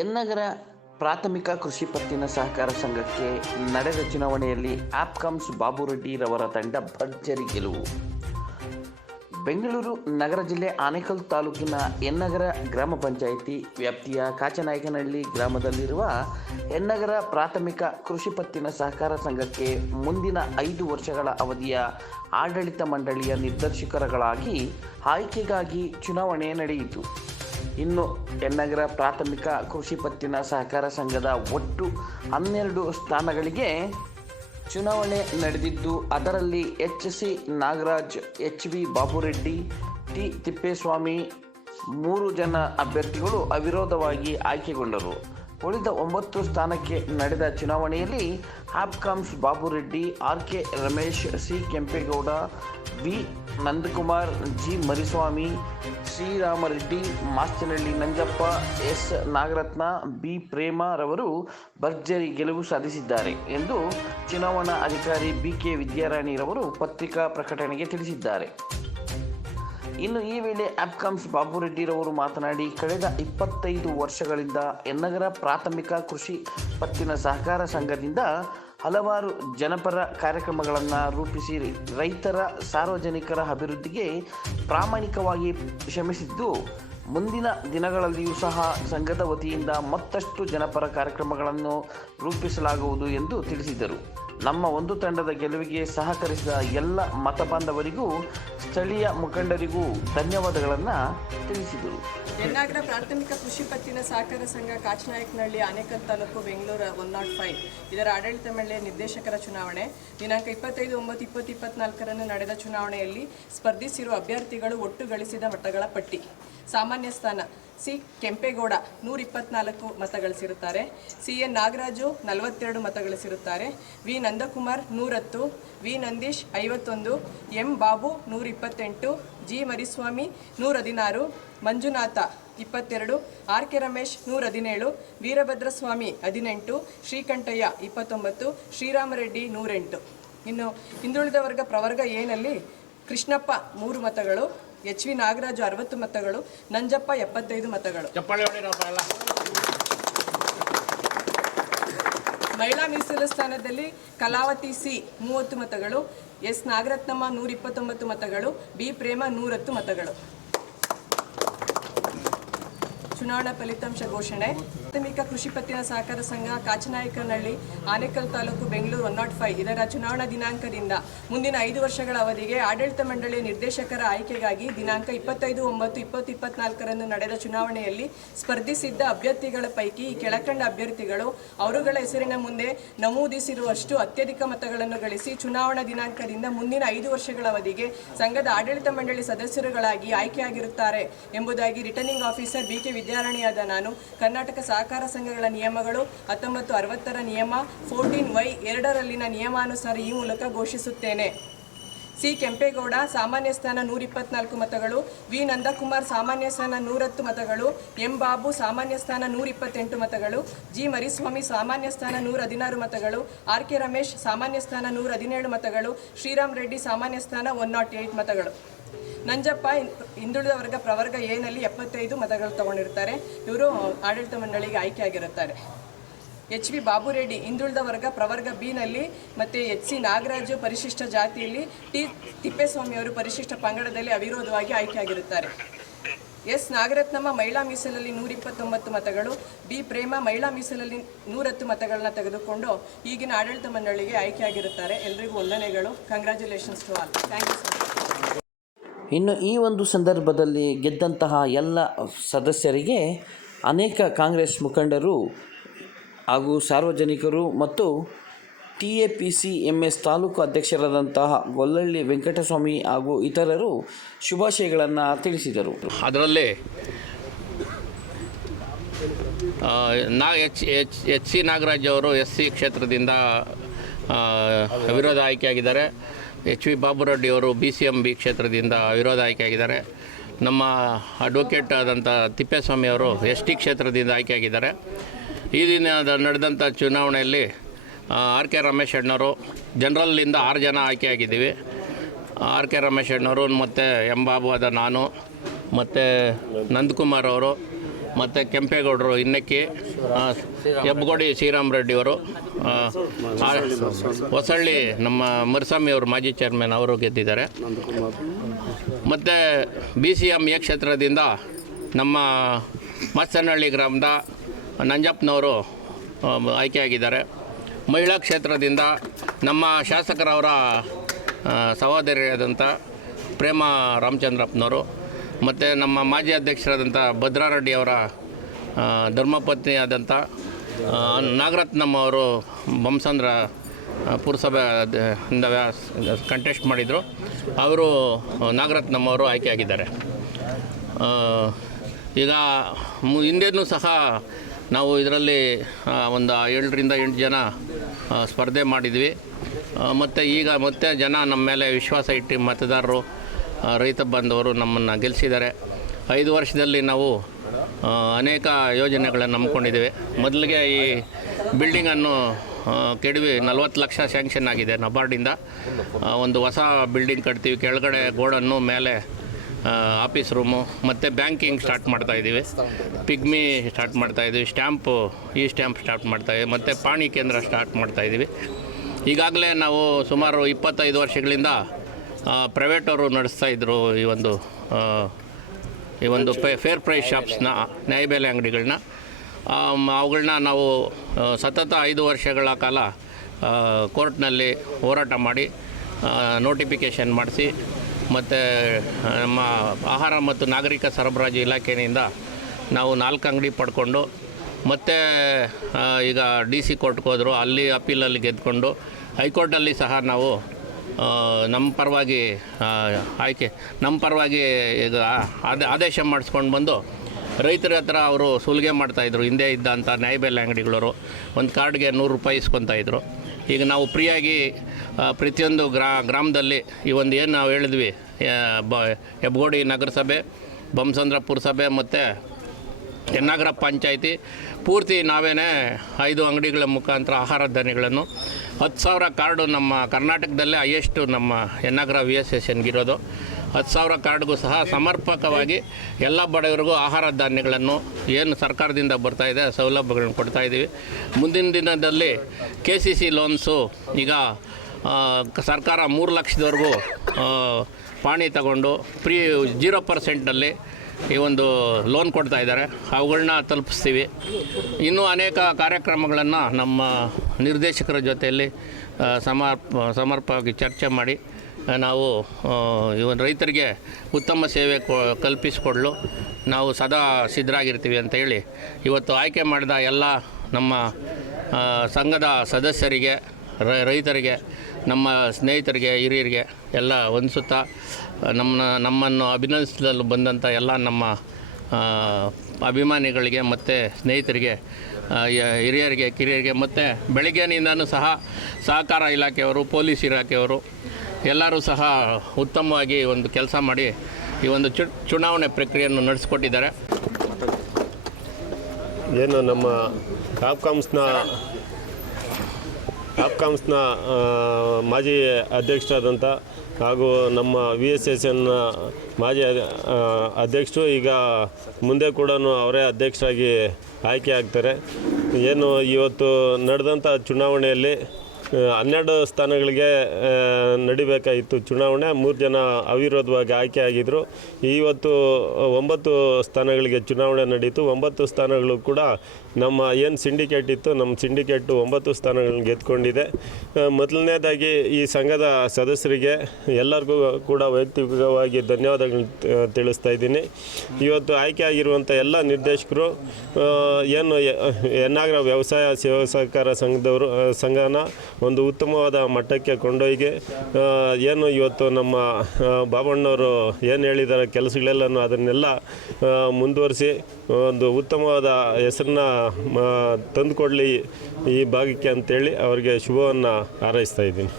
ಎನ್ನಗರ ಪ್ರಾಥಮಿಕ ಕೃಷಿ ಪತ್ತಿನ ಸಹಕಾರ ಸಂಘಕ್ಕೆ ನಡೆದ ಚುನಾವಣೆಯಲ್ಲಿ ಆಪ್ಕಾಮ್ಸ್ ಬಾಬುರೆಡ್ಡಿರವರ ತಂಡ ಭರ್ಜರಿ ಗೆಲುವು. ಬೆಂಗಳೂರು ನಗರ ಜಿಲ್ಲೆ ಆನೇಕಲ್ ತಾಲೂಕಿನ ಎನ್ನಗರ ಗ್ರಾಮ ಪಂಚಾಯಿತಿ ವ್ಯಾಪ್ತಿಯ ಕಾಚನಾಯಕನಹಳ್ಳಿ ಗ್ರಾಮದಲ್ಲಿರುವ ಎನ್ನಗರ ಪ್ರಾಥಮಿಕ ಕೃಷಿ ಪತ್ತಿನ ಸಹಕಾರ ಸಂಘಕ್ಕೆ ಮುಂದಿನ ಐದು ವರ್ಷಗಳ ಅವಧಿಯ ಆಡಳಿತ ಮಂಡಳಿಯ ನಿರ್ದೇಶಕರುಗಳಾಗಿ ಆಯ್ಕೆಗಾಗಿ ಚುನಾವಣೆ ನಡೆಯಿತು. ಇನ್ನು ಎನ್ನಗರ ಪ್ರಾಥಮಿಕ ಕೃಷಿ ಪತ್ತಿನ ಸಹಕಾರ ಸಂಘದ ಒಟ್ಟು ಹನ್ನೆರಡು ಸ್ಥಾನಗಳಿಗೆ ಚುನಾವಣೆ ನಡೆದಿದ್ದು, ಅದರಲ್ಲಿ H C Nagaraj, H V Babureddy, T Thippeswamy ಮೂರು ಜನ ಅಭ್ಯರ್ಥಿಗಳು ಅವಿರೋಧವಾಗಿ ಆಯ್ಕೆಗೊಂಡರು. ಉಳಿದ ಒಂಬತ್ತು ಸ್ಥಾನಕ್ಕೆ ನಡೆದ ಚುನಾವಣೆಯಲ್ಲಿ Hopcoms Babureddy R K Ramesh, C Kempegowda, V Nandakumar, G Mariswamy, Sriramareddy Mastinahalli Nanjappa, S Nagarathna, B ಪ್ರೇಮರವರು ಭರ್ಜರಿ ಗೆಲುವು ಸಾಧಿಸಿದ್ದಾರೆ ಎಂದು ಚುನಾವಣಾ ಅಧಿಕಾರಿ ಬಿ ಕೆ ವಿದ್ಯಾರಾಣಿರವರು ಪತ್ರಿಕಾ ಪ್ರಕಟಣೆಗೆ ತಿಳಿಸಿದ್ದಾರೆ. ಇನ್ನು ಈ ವೇಳೆ ಆಪ್ಕಾಮ್ಸ್ ಬಾಬುರೆಡ್ಡಿರವರು ಮಾತನಾಡಿ, ಕಳೆದ ಇಪ್ಪತ್ತೈದು ವರ್ಷಗಳಿಂದ ಎನ್ನಗರ ಪ್ರಾಥಮಿಕ ಕೃಷಿ ಪತ್ತಿನ ಸಹಕಾರ ಸಂಘದಿಂದ ಹಲವಾರು ಜನಪರ ಕಾರ್ಯಕ್ರಮಗಳನ್ನು ರೂಪಿಸಿ ರೈತರ ಸಾರ್ವಜನಿಕರ ಅಭಿವೃದ್ಧಿಗೆ ಪ್ರಾಮಾಣಿಕವಾಗಿ ಶ್ರಮಿಸಿದ್ದು, ಮುಂದಿನ ದಿನಗಳಲ್ಲಿಯೂ ಸಹ ಸಂಘದ ವತಿಯಿಂದ ಮತ್ತಷ್ಟು ಜನಪರ ಕಾರ್ಯಕ್ರಮಗಳನ್ನು ರೂಪಿಸಲಾಗುವುದು ಎಂದು ತಿಳಿಸಿದರು. ನಮ್ಮ ಒಂದು ತಂಡದ ಗೆಲುವಿಗೆ ಸಹಕರಿಸಿದ ಎಲ್ಲ ಮತ ಬಾಂಧವರಿಗೂ ಸ್ಥಳೀಯ ಮುಖಂಡರಿಗೂ ಧನ್ಯವಾದಗಳನ್ನು ತಿಳಿಸಿದರು. ಯನ್ನಾಗರ ಪ್ರಾಥಮಿಕ ಕೃಷಿ ಪತ್ತಿನ ಸಹಕಾರ ಸಂಘ Kachanayakanahalli Anekal taluk Bengaluru one nought five. ಇದರ ಆಡಳಿತ ಮಂಡಳಿಯ ನಿರ್ದೇಶಕರ ಚುನಾವಣೆ. ದಿನಾಂಕ ಇಪ್ಪತ್ತೈದು, ಒಂಬತ್ತು, ಇಪ್ಪತ್ತು, ಇಪ್ಪತ್ನಾಲ್ಕರಂದು ನಡೆದ ಚುನಾವಣೆಯಲ್ಲಿ ಸ್ಪರ್ಧಿಸಿರುವ ಅಭ್ಯರ್ಥಿಗಳು ಒಟ್ಟು ಗಳಿಸಿದ ಮತಗಳ ಪಟ್ಟಿ. ಸಾಮಾನ್ಯ ಸ್ಥಾನ. ಸಿ. ಕೆಂಪೇಗೌಡ ನೂರ ಇಪ್ಪತ್ನಾಲ್ಕು ಮತ ಗಳಿಸಿರುತ್ತಾರೆ ಸಿ. ಎನ್ ನಾಗರಾಜು ನಲವತ್ತೆರಡು ಮತಗಳಿಸಿರುತ್ತಾರೆ. ವಿ. ನಂದಕುಮಾರ್ ನೂರತ್ತು, ವಿ. ನಂದೀಶ್ ಐವತ್ತೊಂದು, ಎಂ. ಬಾಬು ನೂರ ಇಪ್ಪತ್ತೆಂಟು ಜಿ. ಮರಿಸ್ವಾಮಿ ನೂರ ಹದಿನಾರು ಮಂಜುನಾಥ ಇಪ್ಪತ್ತೆರಡು, ಆರ್. ಕೆ. ರಮೇಶ್ ನೂರ ಹದಿನೇಳು ವೀರಭದ್ರಸ್ವಾಮಿ ಹದಿನೆಂಟು, ಶ್ರೀಕಂಠಯ್ಯ ಇಪ್ಪತ್ತೊಂಬತ್ತು, ಶ್ರೀರಾಮರೆಡ್ಡಿ ನೂರೆಂಟು. ಇನ್ನು ಹಿಂದುಳಿದ ವರ್ಗ ಪ್ರವರ್ಗ ಏನಲ್ಲಿ ಕೃಷ್ಣಪ್ಪ ಮೂರು ಮತಗಳು ಎಚ್ ವಿ ನಾಗರಾಜು ಅರವತ್ತು ಮತಗಳು ನಂಜಪ್ಪ ಎಪ್ಪತ್ತೈದು ಮತಗಳು. ಮಹಿಳಾ ಮೀಸಲು ಸ್ಥಾನದಲ್ಲಿ ಕಲಾವತಿ ಸಿ ಮೂವತ್ತು ಮತಗಳು ಎಸ್ ನಾಗರತ್ನಮ್ಮ ನೂರ ಇಪ್ಪತ್ತೊಂಬತ್ತು ಮತಗಳು ಬಿ ಪ್ರೇಮ ನೂರತ್ತು ಮತಗಳು. ಚುನಾವಣಾ ಫಲಿತಾಂಶ ಘೋಷಣೆ. ಪ್ರಾಥಮಿಕ ಕೃಷಿ ಪತ್ತಿನ ಸಹಕಾರ ಸಂಘ Kachanayakanahalli, Anekal taluk Bengaluru one nought five ಇದರ ಚುನಾವಣಾ ದಿನಾಂಕದಿಂದ ಮುಂದಿನ ಐದು ವರ್ಷಗಳ ಅವಧಿಗೆ ಆಡಳಿತ ಮಂಡಳಿಯ ನಿರ್ದೇಶಕರ ಆಯ್ಕೆಗಾಗಿ ದಿನಾಂಕ ಇಪ್ಪತ್ತೈದು, ಒಂಬತ್ತು, ಇಪ್ಪತ್ತು, ಇಪ್ಪತ್ನಾಲ್ಕರಂದು ನಡೆದ ಚುನಾವಣೆಯಲ್ಲಿ ಸ್ಪರ್ಧಿಸಿದ್ದ ಅಭ್ಯರ್ಥಿಗಳ ಪೈಕಿ ಕೆಳಕಂಡ ಅಭ್ಯರ್ಥಿಗಳು ಅವರುಗಳ ಹೆಸರಿನ ಮುಂದೆ ನಮೂದಿಸಿರುವಷ್ಟು ಅತ್ಯಧಿಕ ಮತಗಳನ್ನು ಗಳಿಸಿ ಚುನಾವಣಾ ದಿನಾಂಕದಿಂದ ಮುಂದಿನ ಐದು ವರ್ಷಗಳ ಅವಧಿಗೆ ಸಂಘದ ಆಡಳಿತ ಮಂಡಳಿ ಸದಸ್ಯರುಗಳಾಗಿ ಆಯ್ಕೆಯಾಗಿರುತ್ತಾರೆ ಎಂಬುದಾಗಿ ರಿಟರ್ನಿಂಗ್ ಆಫೀಸರ್ ಬಿ ಕೆ ವಿದ್ಯಾರಾಣಿಯಾದ ನಾನು. ಕರ್ನಾಟಕ ಸಹಕಾರ ಸಂಘಗಳ ನಿಯಮಗಳು ಹತ್ತೊಂಬತ್ತು ಅರವತ್ತರ ನಿಯಮ ಫೋರ್ಟೀನ್ ವೈ ಎರಡರಲ್ಲಿನ ನಿಯಮಾನುಸಾರ ಈ ಮೂಲಕ ಘೋಷಿಸುತ್ತೇನೆ. ಸಿ. ಕೆಂಪೇಗೌಡ, ಸಾಮಾನ್ಯ ಸ್ಥಾನ ನೂರ ಇಪ್ಪತ್ನಾಲ್ಕು ಮತಗಳು. ವಿ. ನಂದಕುಮಾರ್, ಸಾಮಾನ್ಯ ಸ್ಥಾನ ನೂರತ್ತು ಮತಗಳು. ಎಂ. ಬಾಬು, ಸಾಮಾನ್ಯ ಸ್ಥಾನ ನೂರ ಇಪ್ಪತ್ತೆಂಟು ಮತಗಳು. ಜಿ. ಮರಿಸ್ವಾಮಿ, ಸಾಮಾನ್ಯ ಸ್ಥಾನ ನೂರ ಹದಿನಾರು ಮತಗಳು. ಆರ್. ಕೆ. ರಮೇಶ್, ಸಾಮಾನ್ಯ ಸ್ಥಾನ ನೂರ ಹದಿನೇಳು ಮತಗಳು. ಶ್ರೀರಾಮ್ ರೆಡ್ಡಿ, ಸಾಮಾನ್ಯ ಸ್ಥಾನ ಒನ್ ನಾಟ್ ಏಯ್ಟ್ ಮತಗಳು. ನಂಜಪ್ಪ ಹಿಂದುಳಿದ ವರ್ಗ ಪ್ರವರ್ಗ ಎನಲ್ಲಿ ಎಪ್ಪತ್ತೈದು ಮತಗಳು ತಗೊಂಡಿರ್ತಾರೆ ಇವರು ಆಡಳಿತ ಮಂಡಳಿಗೆ ಆಯ್ಕೆಯಾಗಿರುತ್ತಾರೆ. ಎಚ್ ವಿ ಬಾಬುರೆಡ್ಡಿ ಹಿಂದುಳಿದ ವರ್ಗ ಪ್ರವರ್ಗ ಬಿನಲ್ಲಿ ಮತ್ತು ಎಚ್ ಸಿ ನಾಗರಾಜು ಪರಿಶಿಷ್ಟ ಜಾತಿಯಲ್ಲಿ ಟಿ ತಿಪ್ಪೇಸ್ವಾಮಿ ಅವರು ಪರಿಶಿಷ್ಟ ಪಂಗಡದಲ್ಲಿ ಅವಿರೋಧವಾಗಿ ಆಯ್ಕೆಯಾಗಿರುತ್ತಾರೆ. ಎಸ್ ನಾಗರತ್ನಮ್ಮ ಮಹಿಳಾ ಮೀಸಲಲ್ಲಿ ನೂರಿಪ್ಪತ್ತೊಂಬತ್ತು ಮತಗಳು, ಬಿ ಪ್ರೇಮ ಮಹಿಳಾ ಮೀಸಲಲ್ಲಿ ನೂರತ್ತು ಮತಗಳನ್ನ ತೆಗೆದುಕೊಂಡು ಈಗಿನ ಆಡಳಿತ ಮಂಡಳಿಗೆ ಆಯ್ಕೆಯಾಗಿರುತ್ತಾರೆ. ಎಲ್ರಿಗೂ ವಂದನೆಗಳು. Congratulations to all thank you sir ಇನ್ನು ಈ ಒಂದು ಸಂದರ್ಭದಲ್ಲಿ ಗೆದ್ದಂತಹ ಎಲ್ಲ ಸದಸ್ಯರಿಗೆ ಅನೇಕ ಕಾಂಗ್ರೆಸ್ ಮುಖಂಡರು ಹಾಗೂ ಸಾರ್ವಜನಿಕರು ಮತ್ತು T A P C M S taluk ಅಧ್ಯಕ್ಷರಾದಂತಹ ಗೊಲ್ಲಳ್ಳಿ ವೆಂಕಟಸ್ವಾಮಿ ಹಾಗೂ ಇತರರು ಶುಭಾಶಯಗಳನ್ನು ತಿಳಿಸಿದರು. ಅದರಲ್ಲಿ ನಾ H H H C Nagaraj ಅವರು ಎಸ್ ಸಿ ಕ್ಷೇತ್ರದಿಂದ ವಿರೋಧ ಆಯ್ಕೆಯಾಗಿದ್ದಾರೆ. ಎಚ್ ವಿ ಬಾಬುರೆಡ್ಡಿ ಅವರು ಬಿ ಸಿ ಎಂ ಬಿ ಕ್ಷೇತ್ರದಿಂದ ವಿರೋಧ ಆಯ್ಕೆಯಾಗಿದ್ದಾರೆ. ನಮ್ಮ ಅಡ್ವೊಕೇಟ್ ಆದಂಥ ತಿಪ್ಪೇಸ್ವಾಮಿ ಅವರು ಎಸ್ ಟಿ ಕ್ಷೇತ್ರದಿಂದ ಆಯ್ಕೆಯಾಗಿದ್ದಾರೆ. ಈ ದಿನ ನಡೆದಂಥ ಚುನಾವಣೆಯಲ್ಲಿ ಆರ್ ಕೆ ರಮೇಶ್ ಅಣ್ಣವರು ಜನರಲ್ಲಿಂದ ಆರು ಜನ ಆಯ್ಕೆಯಾಗಿದ್ದೀವಿ. ಆರ್ ಕೆ ರಮೇಶ್ ಅಣ್ಣವರು ಮತ್ತು ಎಂ ಬಾಬು ಆದ ನಾನು, ಮತ್ತು ನಂದಕುಮಾರ್ ಅವರು ಮತ್ತು ಕೆಂಪೇಗೌಡರು ಇನ್ನಕ್ಕಿ ಹೆಬ್ಬಗೋಡಿ ಶ್ರೀರಾಮ್ ರೆಡ್ಡಿಯವರು ಹೊಸಳ್ಳಿ ನಮ್ಮ ಅವರು ಮಾಜಿ ಚೇರ್ಮನ್ ಅವರು ಗೆದ್ದಿದ್ದಾರೆ. ಮತ್ತು ಬಿ ಸಿ ಎಂ ಎ ಕ್ಷೇತ್ರದಿಂದ ನಮ್ಮ ಮಸ್ತನಹಳ್ಳಿ ಗ್ರಾಮದ ನಂಜಪ್ಪನವರು ಆಯ್ಕೆಯಾಗಿದ್ದಾರೆ. ಮಹಿಳಾ ಕ್ಷೇತ್ರದಿಂದ ನಮ್ಮ ಶಾಸಕರವರ ಸಹೋದರಿಯಾದಂಥ ಪ್ರೇಮ ರಾಮಚಂದ್ರಪ್ಪನವರು ಮತ್ತು ನಮ್ಮ ಮಾಜಿ ಅಧ್ಯಕ್ಷರಾದಂಥ ಭದ್ರಾರೆಡ್ಡಿ ಅವರ ಧರ್ಮಪತ್ನಿಯಾದಂಥ ನಾಗರತ್ನಮ್ಮ ಅವರು ಬೊಮ್ಮಸಂದ್ರ ಪುರಸಭೆ ಕಂಟೆಸ್ಟ್ ಮಾಡಿದರು. ಅವರು, ನಾಗರತ್ನಮ್ಮ ಅವರು ಆಯ್ಕೆಯಾಗಿದ್ದಾರೆ. ಈಗ ಹಿಂದೆನೂ ಸಹ ನಾವು ಇದರಲ್ಲಿ ಒಂದು ಏಳರಿಂದ ಎಂಟು ಜನ ಸ್ಪರ್ಧೆ ಮಾಡಿದ್ವಿ. ಮತ್ತು ಈಗ ಮತ್ತೆ ಜನ ನಮ್ಮ ಮೇಲೆ ವಿಶ್ವಾಸ ಇಟ್ಟು ಮತದಾರರು ರೈತ ಬಾಂಧವರು ನಮ್ಮನ್ನು ಗೆಲ್ಲಿಸಿದ್ದಾರೆ ಐದು ವರ್ಷದಲ್ಲಿ ನಾವು ಅನೇಕ ಯೋಜನೆಗಳನ್ನು ನಂಬ್ಕೊಂಡಿದ್ದೇವೆ ಮೊದಲಿಗೆ ಈ ಬಿಲ್ಡಿಂಗನ್ನು ಕೆಡವಿ ನಲ್ವತ್ತು ಲಕ್ಷ ಸ್ಯಾಂಕ್ಷನ್ ಆಗಿದೆ ನಬಾರ್ಡಿಂದ ಒಂದು ಹೊಸ ಬಿಲ್ಡಿಂಗ್ ಕಟ್ತೀವಿ. ಕೆಳಗಡೆ ಗೋಡನ್ನು, ಮೇಲೆ ಆಫೀಸ್ ರೂಮು ಮತ್ತು ಬ್ಯಾಂಕಿಂಗ್ ಸ್ಟಾರ್ಟ್ ಮಾಡ್ತಾ ಇದ್ದೀವಿ. ಪಿಗ್ಮಿ ಸ್ಟಾರ್ಟ್ ಮಾಡ್ತಾ ಇದ್ದೀವಿ. ಸ್ಟ್ಯಾಂಪು ಈ ಸ್ಟ್ಯಾಂಪ್ ಸ್ಟಾರ್ಟ್ ಮಾಡ್ತಾ ಇದ್ದೀವಿ. ಮತ್ತು ಪಾಣಿ ಕೇಂದ್ರ ಸ್ಟಾರ್ಟ್ ಮಾಡ್ತಾ ಇದ್ದೀವಿ. ಈಗಾಗಲೇ ನಾವು ಸುಮಾರು ಇಪ್ಪತ್ತೈದು ವರ್ಷಗಳಿಂದ ಪ್ರೈವೇಟ್ ಅವರು ನಡೆಸ್ತಾ ಇದ್ದರು ಈ ಒಂದು ಈ ಒಂದು ಪೇ ಫೇರ್ ಪ್ರೈಸ್ ಶಾಪ್ಸ್ನ ನ್ಯಾಯಬೆಲೆ ಅಂಗಡಿಗಳನ್ನ ಅವುಗಳನ್ನ ನಾವು ಸತತ ಐದು ವರ್ಷಗಳ ಕಾಲ ಕೋರ್ಟ್ನಲ್ಲಿ ಹೋರಾಟ ಮಾಡಿ ನೋಟಿಫಿಕೇಷನ್ ಮಾಡಿಸಿ, ಮತ್ತು ನಮ್ಮ ಆಹಾರ ಮತ್ತು ನಾಗರಿಕ ಸರಬರಾಜು ಇಲಾಖೆಯಿಂದ ನಾವು ನಾಲ್ಕು ಅಂಗಡಿ ಪಡ್ಕೊಂಡು, ಮತ್ತು ಈಗ ಡಿ ಸಿ ಕೋರ್ಟ್ಗೆ ಹೋದರು, ಅಲ್ಲಿ ಅಪೀಲಲ್ಲಿ ಗೆದ್ಕೊಂಡು, ಹೈಕೋರ್ಟಲ್ಲಿ ಸಹ ನಾವು ನಮ್ಮ ಪರವಾಗಿ ಆಯ್ಕೆ ನಮ್ಮ ಪರವಾಗಿ ಇದು ಆದ- ಆದೇಶ ಮಾಡಿಸ್ಕೊಂಡು ಬಂದು ರೈತರ ಹತ್ರ ಅವರು ಸುಲಿಗೆ ಮಾಡ್ತಾಯಿದ್ರು ಹಿಂದೆ ಇದ್ದಂಥ ನ್ಯಾಯಬೆಲೆ ಅಂಗಡಿಗಳವರು ಒಂದು ಕಾರ್ಡ್ಗೆ ನೂರು ರೂಪಾಯಿ ಇಸ್ಕೊತಾಯಿದ್ರು ಈಗ ನಾವು ಫ್ರೀಯಾಗಿ ಪ್ರತಿಯೊಂದು ಗ್ರಾ, ಗ್ರಾಮದಲ್ಲಿ ಈ ಒಂದು ಏನು ನಾವು ಹೇಳಿದ್ವಿ ಬ ಹೆಬ್ಬಗೋಡಿ ನಗರಸಭೆ ಬೊಮ್ಮಸಂದ್ರ ಪುರಸಭೆ ಮತ್ತು ಎನ್ನಾಗರ ಪಂಚಾಯಿತಿ, ಪೂರ್ತಿ ನಾವೇನೇ ಐದು ಅಂಗಡಿಗಳ ಮುಖಾಂತರ ಆಹಾರ ಧಾನ್ಯಗಳನ್ನು ಹತ್ತು ಸಾವಿರ ಕಾರ್ಡು ನಮ್ಮ ಕರ್ನಾಟಕದಲ್ಲೇ ಹೈಯೆಸ್ಟು ನಮ್ಮ ಎನ್ನಾಗ್ರ ವಿ ಎಸ್ ಎನ್ಗಿರೋದು ಹತ್ತು ಸಾವಿರ ಕಾರ್ಡ್ಗೂ ಸಹ ಸಮರ್ಪಕವಾಗಿ ಎಲ್ಲ ಬಡವರಿಗೂ ಆಹಾರ ಧಾನ್ಯಗಳನ್ನು ಏನು ಸರ್ಕಾರದಿಂದ ಬರ್ತಾ ಇದೆ, ಸೌಲಭ್ಯಗಳನ್ನು ಕೊಡ್ತಾ ಇದ್ದೀವಿ. ಮುಂದಿನ ದಿನದಲ್ಲಿ ಕೆ ಸಿ ಸಿ ಲೋನ್ಸು ಈಗ ಸರ್ಕಾರ ಮೂರು ಲಕ್ಷದವರೆಗೂ ಪಾಣಿ ತಗೊಂಡು ಫ್ರೀ ಜೀರೋ ಪರ್ಸೆಂಟಲ್ಲಿ ಈ ಒಂದು ಲೋನ್ ಕೊಡ್ತಾ ಇದ್ದಾರೆ. ಅವುಗಳನ್ನ ತಲುಪಿಸ್ತೀವಿ. ಇನ್ನೂ ಅನೇಕ ಕಾರ್ಯಕ್ರಮಗಳನ್ನು ನಮ್ಮ ನಿರ್ದೇಶಕರ ಜೊತೆಯಲ್ಲಿ ಸಮರ್ಪ, ಸಮರ್ಪವಾಗಿ ಚರ್ಚೆ ಮಾಡಿ ನಾವು ಇವನ್ ರೈತರಿಗೆ ಉತ್ತಮ ಸೇವೆ ಕೊ, ಕಲ್ಪಿಸಿಕೊಡಲು. ನಾವು ಸದಾ ಸಿದ್ಧರಾಗಿರ್ತೀವಿ ಅಂತ ಹೇಳಿ, ಇವತ್ತು ಆಯ್ಕೆ ಮಾಡಿದ ಎಲ್ಲ ನಮ್ಮ ಸಂಘದ ಸದಸ್ಯರಿಗೆ ರೈತರಿಗೆ, ನಮ್ಮ ಸ್ನೇಹಿತರಿಗೆ, ಹಿರಿಯರಿಗೆ ಎಲ್ಲ ಹೊಂದಿಸುತ್ತಾ ನಮ್ಮ ನಮ್ಮನ್ನು ಅಭಿನಂದಿಸಲು ಬಂದಂಥ ಎಲ್ಲ ನಮ್ಮ ಅಭಿಮಾನಿಗಳಿಗೆ ಮತ್ತು ಸ್ನೇಹಿತರಿಗೆ ಹಿರಿಯರಿಗೆ, ಕಿರಿಯರಿಗೆ ಮತ್ತು ಬೆಳಗ್ಗೆನಿಂದನೂ ಸಹ ಸಹಕಾರ ಇಲಾಖೆಯವರು, ಪೊಲೀಸ್ ಇಲಾಖೆಯವರು ಎಲ್ಲರೂ ಸಹ ಉತ್ತಮವಾಗಿ ಒಂದು ಕೆಲಸ ಮಾಡಿ ಈ ಒಂದು ಚು, ಚುನಾವಣೆ ಪ್ರಕ್ರಿಯೆಯನ್ನು ನಡೆಸಿಕೊಟ್ಟಿದ್ದಾರೆ. ಏನು ನಮ್ಮ ಕಾಪ್ಕಾಮ್ಸ್ನ ಕಾಪ್ಕಾಮ್ಸ್ನ ಆ, ಮಾಜಿ ಅಧ್ಯಕ್ಷರಾದಂಥ ಹಾಗೂ ನಮ್ಮ ವಿ ಎಸ್ ಎಸ್ ಎನ್ನ ಮಾಜಿ ಅಧ್ಯಕ್ಷರು ಈಗ ಮುಂದೆ ಕೂಡ ಅವರೇ ಅಧ್ಯಕ್ಷರಾಗಿ ಆಯ್ಕೆ ಆಗ್ತಾರೆ. ಏನು ಇವತ್ತು ನಡೆದಂಥ ಚುನಾವಣೆಯಲ್ಲಿ ಹನ್ನೆರಡು ಸ್ಥಾನಗಳಿಗೆ ನಡಿಬೇಕಾಗಿತ್ತು ಚುನಾವಣೆ. ಮೂರು ಜನ ಅವಿರೋಧವಾಗಿ ಆಯ್ಕೆ ಆಗಿದ್ದರು ಇವತ್ತು ಒಂಬತ್ತು ಸ್ಥಾನಗಳಿಗೆ ಚುನಾವಣೆ ನಡೀತು. ಒಂಬತ್ತು ಸ್ಥಾನಗಳು ಕೂಡ ನಮ್ಮ ಏನು ಸಿಂಡಿಕೇಟ್ ಇತ್ತು, ನಮ್ಮ ಸಿಂಡಿಕೇಟು ಒಂಬತ್ತು ಸ್ಥಾನಗಳನ್ನು ಗೆದ್ದುಕೊಂಡಿದೆ. ಮೊದಲನೇದಾಗಿ ಈ ಸಂಘದ ಸದಸ್ಯರಿಗೆ ಎಲ್ಲರಿಗೂ ಕೂಡ ವೈಯಕ್ತಿಕವಾಗಿ ಧನ್ಯವಾದಗಳು ತ- ತಿಳಿಸ್ತಾ ಇದ್ದೀನಿ. ಇವತ್ತು ಆಯ್ಕೆ ಆಗಿರುವಂಥ ಎಲ್ಲ ನಿರ್ದೇಶಕರು ಏನು ಎನ್ನಾಗ್ರ ವ್ಯವಸಾಯ ಸೇವಾ ಸಹಕಾರ ಸಂಘದವರು ಸಂಘನ ಒಂದು ಉತ್ತಮವಾದ ಮಟ್ಟಕ್ಕೆ ಕೊಂಡೊಯ್ಗೆ ಏನು ಇವತ್ತು ನಮ್ಮ ಬಾಬಣ್ಣವರು ಏನು ಹೇಳಿದ್ದಾರೆ ಕೆಲಸಗಳೆಲ್ಲನೂ ಅದನ್ನೆಲ್ಲ ಮುಂದುವರಿಸಿ, ಒಂದು ಉತ್ತಮವಾದ ಹೆಸರನ್ನ ತಂದುಕೊಡಲಿ ಈ ಭಾಗಕ್ಕೆ ಅಂತೇಳಿ ಅವರಿಗೆ ಶುಭವನ್ನು ಹಾರೈಸ್ತಾ ಇದ್ದೀನಿ.